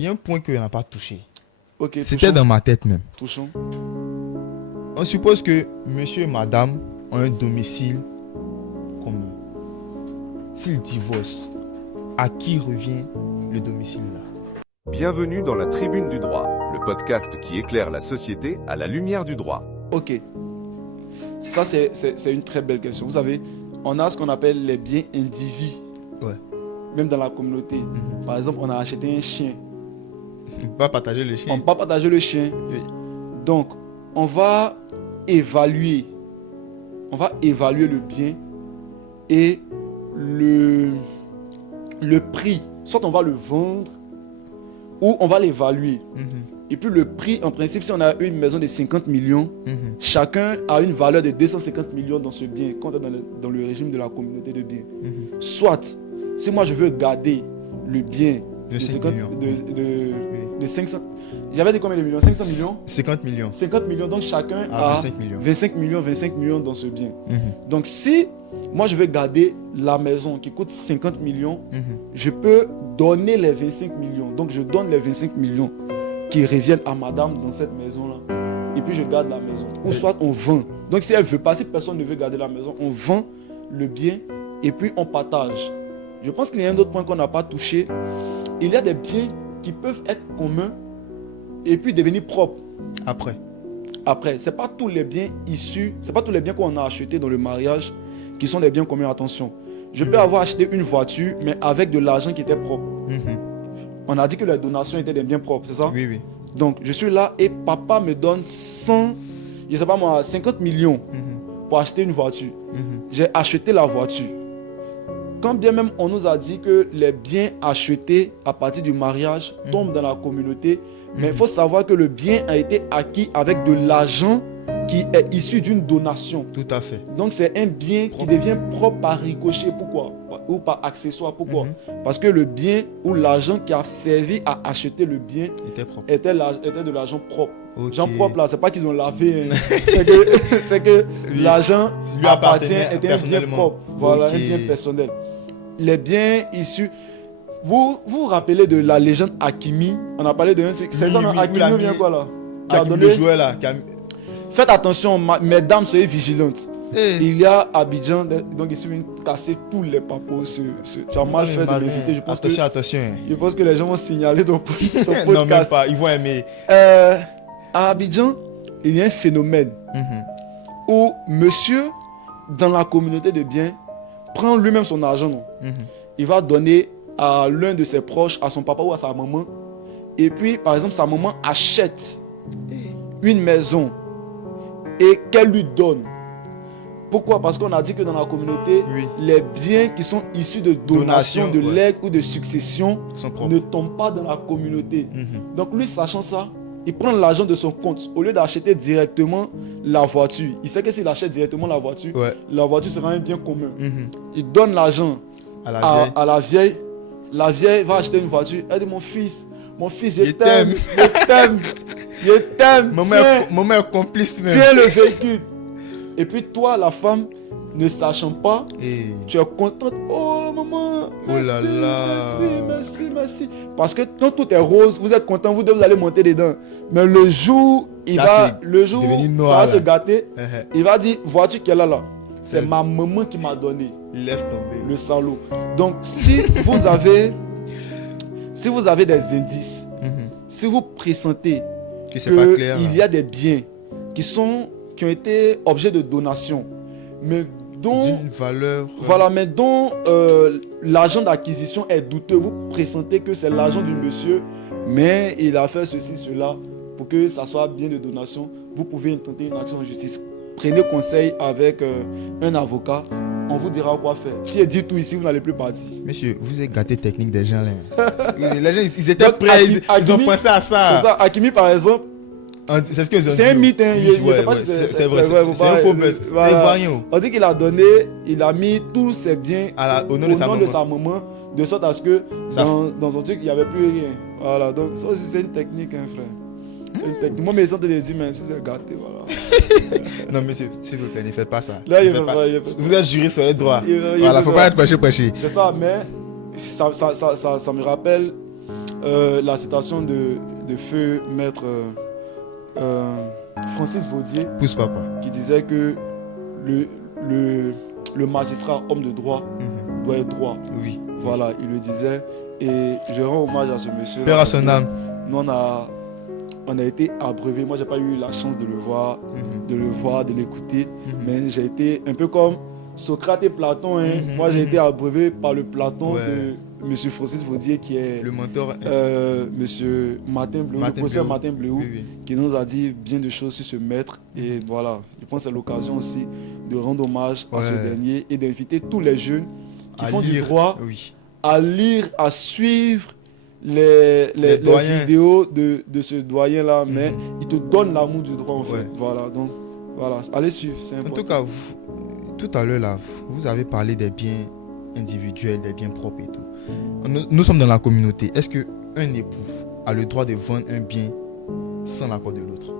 Il y a un point qu'on n'a pas touché. Ok, C'était touchons. dans ma tête même. Touchons. On suppose que monsieur et madame ont un domicile commun. S'ils divorcent, à qui revient le domicile là? Bienvenue dans la Tribune du droit, le podcast qui éclaire la société à la lumière du droit. Ok. Ça, c'est une très belle question. Vous savez, on a ce qu'on appelle les biens indivis. Ouais. Même dans la communauté. Mhm. Par exemple, on a acheté un chien. On peut pas partager le On chien. ne peut pas partager le chien. Oui. Donc, on va évaluer. On va évaluer le bien et le prix. Soit on va le vendre ou on va l'évaluer. Mhm. Et puis le prix, en principe, si on a une maison de 50 millions, Mhm. chacun a une valeur de 250 millions dans ce bien, quand on est dans le régime de la communauté de biens. Mhm. Soit, si moi je veux garder le bien De 5 millions. de 500, j'avais dit combien de millions? 500 millions? 50 millions. 50 millions, donc chacun Ah, a 25 millions. 25 millions dans ce bien. Mhm. Donc si moi je veux garder la maison qui coûte 50 millions, Mhm. je peux donner les 25 millions. Donc je donne les 25 millions qui reviennent à madame dans cette maison-là. Et puis je garde la maison. Ou Oui. soit on vend. Donc si elle veut pas, si personne ne veut garder la maison, on vend le bien et puis on partage. Je pense qu'il y a un autre point qu'on n'a pas touché. Il y a des biens qui peuvent être communs et puis devenir propres. Après. Après, c'est pas tous les biens issus, c'est pas tous les biens qu'on a achetés dans le mariage qui sont des biens communs. Attention. Je peux avoir acheté une voiture, mais avec de l'argent qui était propre. Mhm. On a dit que les donations étaient des biens propres, c'est ça? Oui, oui. Donc, je suis là et papa me donne 100, je sais pas moi, 50 millions Mhm. pour acheter une voiture. Mhm. J'ai acheté la voiture. Quand bien même on nous a dit que les biens achetés à partir du mariage tombent dans la communauté, mais il faut savoir que le bien a été acquis avec de l'argent qui est issu d'une donation. Tout à fait. Donc c'est un bien qui Propre. devient propre par ricochet. Pourquoi? Ou par accessoire. Pourquoi? Mhm. Parce que le bien ou l'argent qui a servi à acheter le bien Était propre. était de l'argent propre. Ok. L'argent propre là, c'est pas qu'ils ont lavé. Hein. c'est que Oui. l'argent Lui appartient, appartenait était un bien personnellement. propre. Voilà, Ok. un bien personnel. Les biens issus. Vous vous rappelez de la légende Hakimi? On a parlé d'un truc. C'est Oui, ça, non? oui, Hakimi oui, ou bien quoi là? Qui a Hakim, donné- le joueur là. Faites attention, mesdames, soyez vigilantes. Hey. Il y a Abidjan, donc ils sont venus casser tous les papos. Tu as mal fait de m'inviter. Attention, attention. Je pense que les gens vont signaler ton podcast. Non, même pas. Ils vont aimer. À Abidjan, il y a un phénomène Mhm. où monsieur, dans la communauté de biens, prend lui-même son argent. Non? Mhm. Il va donner à l'un de ses proches, à son papa ou à sa maman. Et puis, par exemple, sa maman achète une maison et qu'elle lui donne. Pourquoi? Parce qu'on a dit que dans la communauté, Oui. les biens qui sont issus de donations, Donation, de ouais. legs ou de succession Ils sont propres. ne tombent pas dans la communauté. Mhm. Donc lui, sachant ça, il prend l'argent de son compte au lieu d'acheter directement la voiture. Il sait que s'il achète directement la voiture sera un bien commun. Mhm. Il donne l'argent À la vieille. à la vieille. La vieille va acheter une voiture. Elle dit mon fils, je Je t'aime, t'aime. je t'aime, je t'aime. Maman est complice même. Tiens le véhicule. Et puis toi, la femme, ne sachant pas, Et... tu es contente. Oh maman, merci, là là. merci. Parce que quand tout est rose, vous êtes content, vous allez monter dedans. Mais le jour, Ça, c'est où ça devenu noir, va se là. gâter, Uh-huh. il va dire, vois-tu qu'elle a là? C'est C'est- ma maman qui m'a donné, Laisse tomber. le salaud. Donc si vous avez des indices, Mhm. si vous pressentez Que c'est pas clair. qu'il y a des biens qui ont été objets de donation, mais dont D'une valeur. voilà, mais dont l'argent d'acquisition est douteux. Vous pressentez que c'est l'argent du monsieur, mais il a fait ceci, cela, pour que ça soit bien de donation. Vous pouvez intenter une action en justice. Prenez conseil avec un avocat. On vous dira quoi faire. Si elle dit tout ici, vous n'allez plus partir. Monsieur, vous êtes gâté technique des gens là. Les gens, ils étaient Donc, prêts. Ils ont Hakimi, pensé à ça. C'est ça. Hakimi, par exemple, C'est ce que ils ont dit. c'est un mythe. Hein. Oui, Je sais pas ouais, si c'est vrai. faut C'est un pas- faux buzz. voilà. C'est ivoirien. On dit qu'il a donné, il a mis tous ses biens Au nom de sa maman. maman, de sorte à ce que Ça- dans son truc, il n'y avait plus rien. Voilà, donc ça aussi, c'est une technique, hein, frère. C'est une technique. Moi, mes gens te le disent, mais si c'est gâté, voilà. Non, monsieur, s'il vous plaît, ne faites pas ça. Là, il Ne faites veut pas. pas, il veut pas. Vous êtes juriste sur les droits. Il veut Voilà, faut pas. pas être prêché. C'est ça, mais ça me rappelle la citation de feu maître Francis Vaudier Pousse papa. qui disait que le magistrat homme de droit doit être droit. Oui. Voilà, il le disait. Et je rends hommage à ce monsieur. Père à son âme. Nous, on a été abreuvé. Moi, j'ai pas eu la chance de le voir, de l'écouter. Mais j'ai été un peu comme Socrate et Platon. Hein. Moi, j'ai été abreuvé par le Platon de monsieur Francis Vaudier, qui est le mentor. monsieur Martin Bleu, le professeur Martin Bleu, qui nous a dit bien de choses sur ce maître. Et voilà, je pense que c'est l'occasion aussi de rendre hommage à ce dernier et d'inviter tous les jeunes qui font du droit à lire, à suivre les vidéos de ce doyen-là, mais il te donne l'amour du droit en fait. Voilà, donc voilà, allez suivre, c'est important. En tout cas, tout à l'heure là, vous avez parlé des biens individuels, des biens propres et tout. Nous sommes dans la communauté. Est-ce qu'un époux a le droit de vendre un bien sans l'accord de l'autre?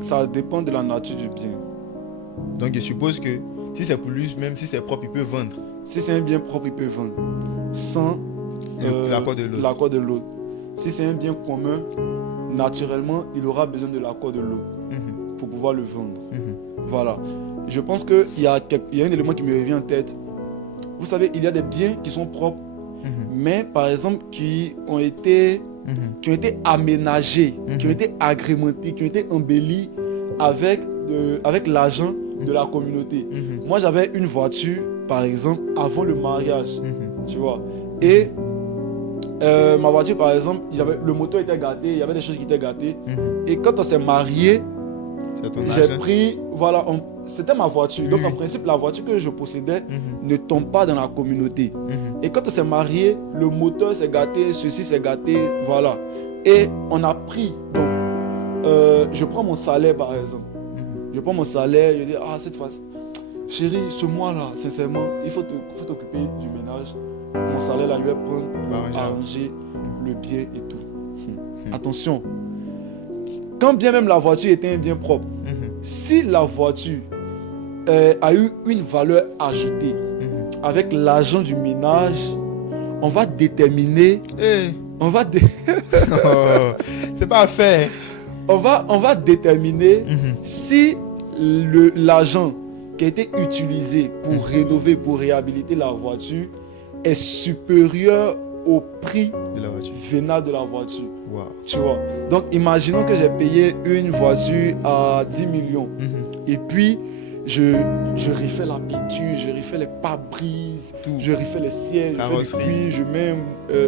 Ça dépend de la nature du bien. Donc je suppose que si c'est pour lui, même si c'est propre, il peut vendre. Si c'est un bien propre, il peut vendre sans l'accord de l'autre. Si c'est un bien commun, naturellement, il aura besoin de l'accord de l'autre pour pouvoir le vendre. Voilà. Je pense qu'il y a un élément qui me revient en tête. Vous savez, il y a des biens qui sont propres, mais par exemple qui ont été aménagés, qui ont été agrémentés, qui ont été embellis avec l'argent de la communauté. Moi, j'avais une voiture, par exemple, avant le mariage, tu vois. Et ma voiture, par exemple, le moteur était gâté, il y avait des choses qui étaient gâtées. Et quand on s'est marié, j'ai pris, voilà, c'était ma voiture. Donc, en principe, la voiture que je possédais ne tombe pas dans la communauté. Et quand on s'est marié, le moteur s'est gâté, ceci s'est gâté, voilà. Et on a pris, donc, je prends mon salaire, par exemple. Je prends mon salaire, je dis, cette fois-ci, chérie, ce mois-là, sincèrement, il faut t'occuper du ménage. Mon salaire, là, je vais prendre pour arranger le bien et tout. Attention, quand bien même la voiture était un bien propre, si la voiture a eu une valeur ajoutée avec l'argent du ménage, on va déterminer... c'est pas fait. On va déterminer si l'argent qui a été utilisé pour rénover, pour réhabiliter la voiture est supérieur au prix de la voiture vénal de la voiture. Wow. Tu vois. Donc, imaginons que j'ai payé une voiture à 10 millions. Et puis, je refais la peinture, je refais les pare-brises, je refais les sièges, je mets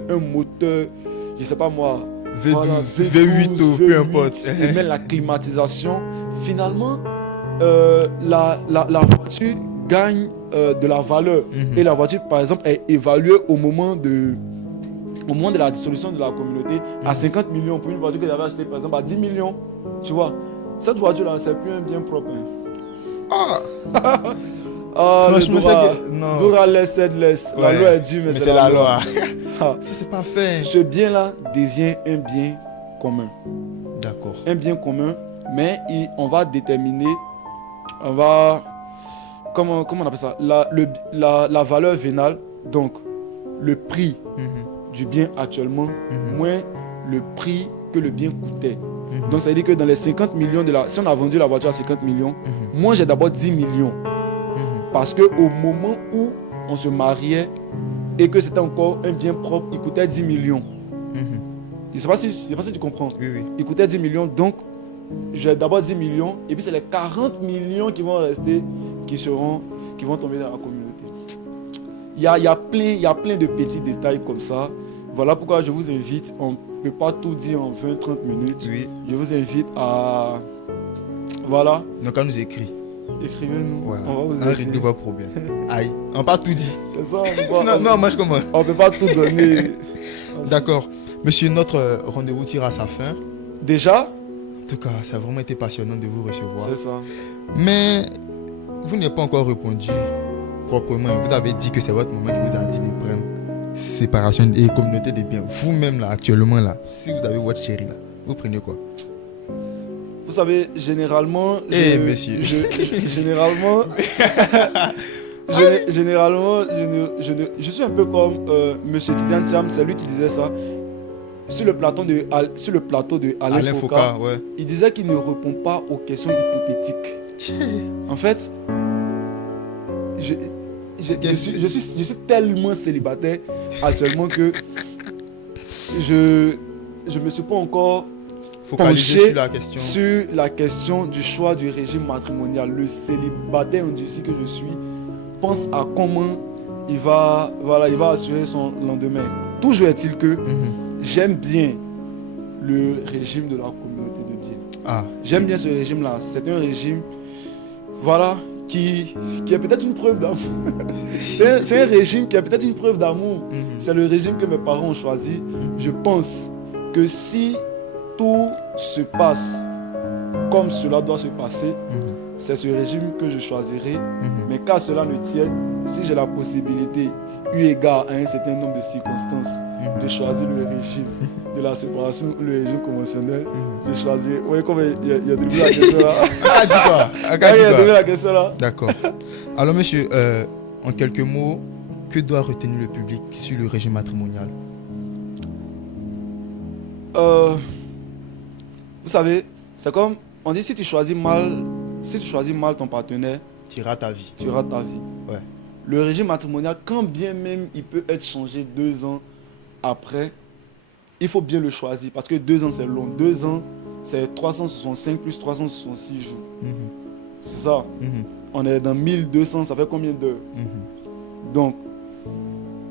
un moteur, je sais pas moi, V12, V8, peu importe. Je mets la climatisation. Finalement, la voiture gagne de la valeur. Et la voiture, par exemple, est évaluée au moment de la dissolution de la communauté à 50 millions pour une voiture que j'avais achetée, par exemple, à 10 millions. Tu vois, cette voiture-là, c'est plus un bien propre. Franchement, Dura laisse. La loi est dure, mais c'est la loi. Ça, c'est pas fait. Ce bien-là devient un bien commun. D'accord. Un bien commun, mais on va déterminer, comment on appelle ça, la valeur vénale, donc le prix du bien actuellement, moins le prix que le bien coûtait. Donc ça veut dire que dans les 50 millions si on a vendu la voiture à 50 millions, moi j'ai d'abord 10 millions. Parce qu'au moment où on se mariait et que c'était encore un bien propre, il coûtait 10 millions. Je ne sais pas si tu comprends. Oui. Il coûtait 10 millions, donc j'ai d'abord 10 millions et puis c'est les 40 millions qui vont rester, qui vont tomber dans la communauté. Il y a plein de petits détails comme ça. Voilà pourquoi je vous invite, on ne peut pas tout dire en 20-30 minutes. Oui. Je vous invite à... Voilà. Donc, on nous écrit. Écrivez-nous, voilà. On va vous aider. Un rythme de problème. Aïe, on n'a pas tout dit. C'est ça, non, moi je commence. On ne peut pas tout donner. D'accord. Monsieur, notre rendez-vous tire à sa fin. Déjà? En tout cas, ça a vraiment été passionnant de vous recevoir. C'est ça. Mais vous n'avez pas encore répondu proprement. Vous avez dit que c'est votre maman qui vous a dit de prendre séparation et communauté des biens. Vous-même, là, actuellement, là, si vous avez votre chérie, là, vous prenez quoi? Vous savez, généralement... monsieur. Généralement... je suis un peu comme Monsieur Tidiane Thiam, c'est lui qui disait ça. sur le plateau de Alain Alain Foka, Foka, ouais. il disait qu'il ne répond pas aux questions hypothétiques. En fait, je suis tellement célibataire actuellement que je me suis pas encore Focaliser penché sur la question. sur la question du choix du régime matrimonial. Le célibataire endurci que je suis pense à comment il va assurer son lendemain. Toujours est-il que j'aime bien le régime de la communauté de Dieu. Ah, J'aime bien ce régime-là. C'est un régime, voilà, qui est peut-être une preuve d'amour. c'est un régime qui est peut-être une preuve d'amour. C'est le régime que mes parents ont choisi. Je pense que si tout se passe comme cela doit se passer, c'est ce régime que je choisirai. Mais qu'à cela ne tienne, si j'ai la possibilité, eu égard à un certain nombre de circonstances, de choisir le régime de la séparation ou le régime conventionnel, je choisirai. Vous voyez comme il y a de la question là. Ah, dis-quoi. Il y a de la question là. D'accord. Alors, monsieur, en quelques mots, que doit retenir le public sur le régime matrimonial? Vous savez, c'est comme on dit, si tu choisis mal ton partenaire, Tu rates ta vie. tu rates ta vie. Ouais. Le régime matrimonial, quand bien même il peut être changé 2 ans après, il faut bien le choisir parce que 2 ans c'est long. 2 ans, c'est 365 plus 366 jours. C'est ça. On est dans 1200, ça fait combien d'heures? Donc,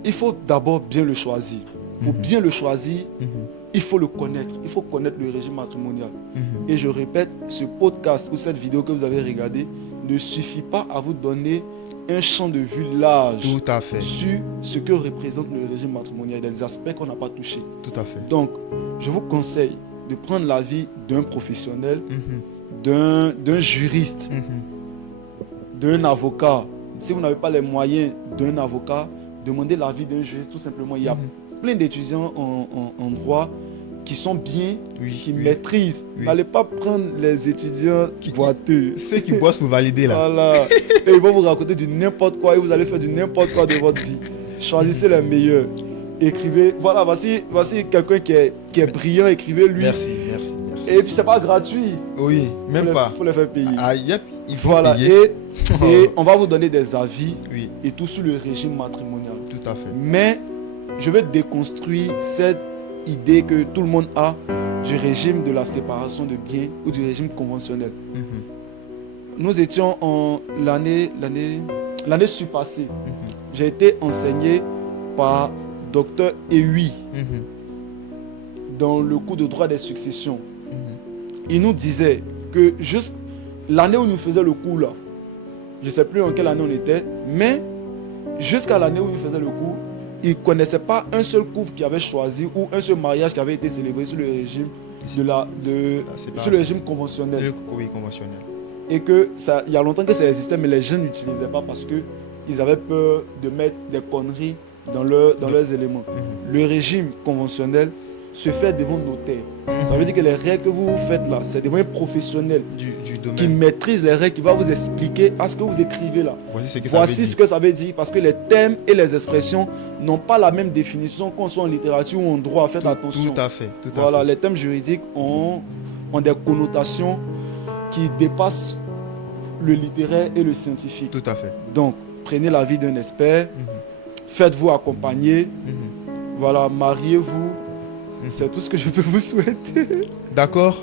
il faut d'abord bien le choisir. Pour bien le choisir, il faut le connaître. Il faut connaître le régime matrimonial. Et je répète, ce podcast ou cette vidéo que vous avez regardée ne suffit pas à vous donner un champ de vue large Tout à fait. sur ce que représente le régime matrimonial, des aspects qu'on n'a pas touchés. Tout à fait. Donc, je vous conseille de prendre l'avis d'un professionnel, d'un juriste, d'un avocat. Si vous n'avez pas les moyens d'un avocat, demandez l'avis d'un juriste tout simplement. Il y a plein d'étudiants en droit qui sont bien, qui maîtrisent. N'allez pas prendre les étudiants boiteux. Ceux qui bossent pour valider là. Voilà. Et ils vont vous raconter du n'importe quoi et vous allez faire du n'importe quoi de votre vie. Choisissez les meilleurs. Écrivez. Voilà, voici quelqu'un qui est brillant, écrivez-lui. Merci. Et puis c'est pas gratuit. Oui, même pas. Il faut les faire payer. Ah, yep, il faut Voilà. payer. Et on va vous donner des avis Oui, et tout sur le régime matrimonial. tout à fait. Mais je vais déconstruire cette idée que tout le monde a du régime de la séparation de biens ou du régime conventionnel. Nous étions en l'année surpassée. J'ai été enseigné par Dr Ewi dans le cours de droit des successions. Il nous disait que juste l'année où nous faisions le cours là, je ne sais plus en quelle année on était, mais jusqu'à l'année où il faisait le cours, il ne connaissait pas un seul couple qui avait choisi ou un seul mariage qui avait été célébré sur le régime sur le régime conventionnel. Oui, conventionnel. Et que ça, il y a longtemps que ça existait, mais les jeunes n'utilisaient pas parce qu'ils avaient peur de mettre des conneries dans leurs éléments. Le régime conventionnel se fait devant notaire. Ça veut dire que les règles que vous faites là, c'est devant un professionnel Du domaine. qui maîtrise les règles, qui va vous expliquer à ce que vous écrivez là. Voici Ce que ça veut dire, parce que les thèmes et les expressions n'ont pas la même définition qu'on soit en littérature ou en droit. Faites attention. Tout à fait. Voilà, les thèmes juridiques ont des connotations qui dépassent le littéraire et le scientifique. Tout à fait. Donc, prenez l'avis d'un expert, faites-vous accompagner, voilà, mariez-vous. C'est tout ce que je peux vous souhaiter. D'accord.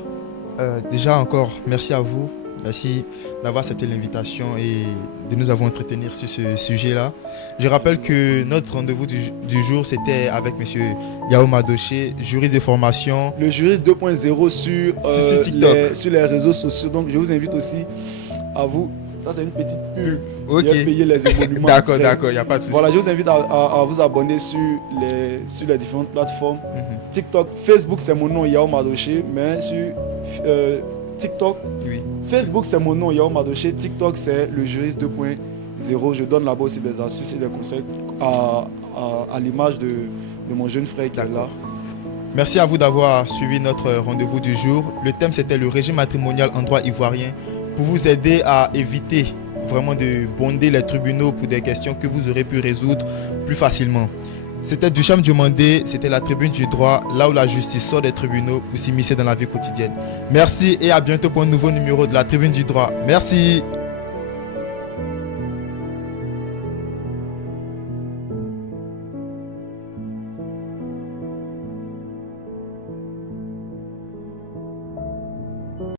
Déjà encore, merci à vous. Merci d'avoir accepté l'invitation et de nous avoir entretenir sur ce sujet-là. Je rappelle que notre rendez-vous du jour, c'était avec M. Yao Madoché, juriste de formation. Le juriste 2.0 sur TikTok. Sur les réseaux sociaux. Donc, je vous invite aussi à vous. Ça, c'est une petite pub. Ok. Vous payer les évolutions. D'accord, il n'y a pas de souci. Voilà, je vous invite à vous abonner sur les différentes plateformes. TikTok, Facebook, c'est mon nom, Yao Madoché. Mais sur TikTok, Facebook, c'est mon nom, Yao Madoché. TikTok, c'est le juriste 2.0. Je donne là-bas aussi des astuces et des conseils à l'image de mon jeune frère qui est là. Merci à vous d'avoir suivi notre rendez-vous du jour. Le thème, c'était le régime matrimonial en droit ivoirien, pour vous aider à éviter vraiment de bonder les tribunaux pour des questions que vous aurez pu résoudre plus facilement. C'était Duchamp Diomandé, c'était la tribune du droit, là où la justice sort des tribunaux pour s'immiscer dans la vie quotidienne. Merci et à bientôt pour un nouveau numéro de la tribune du droit. Merci.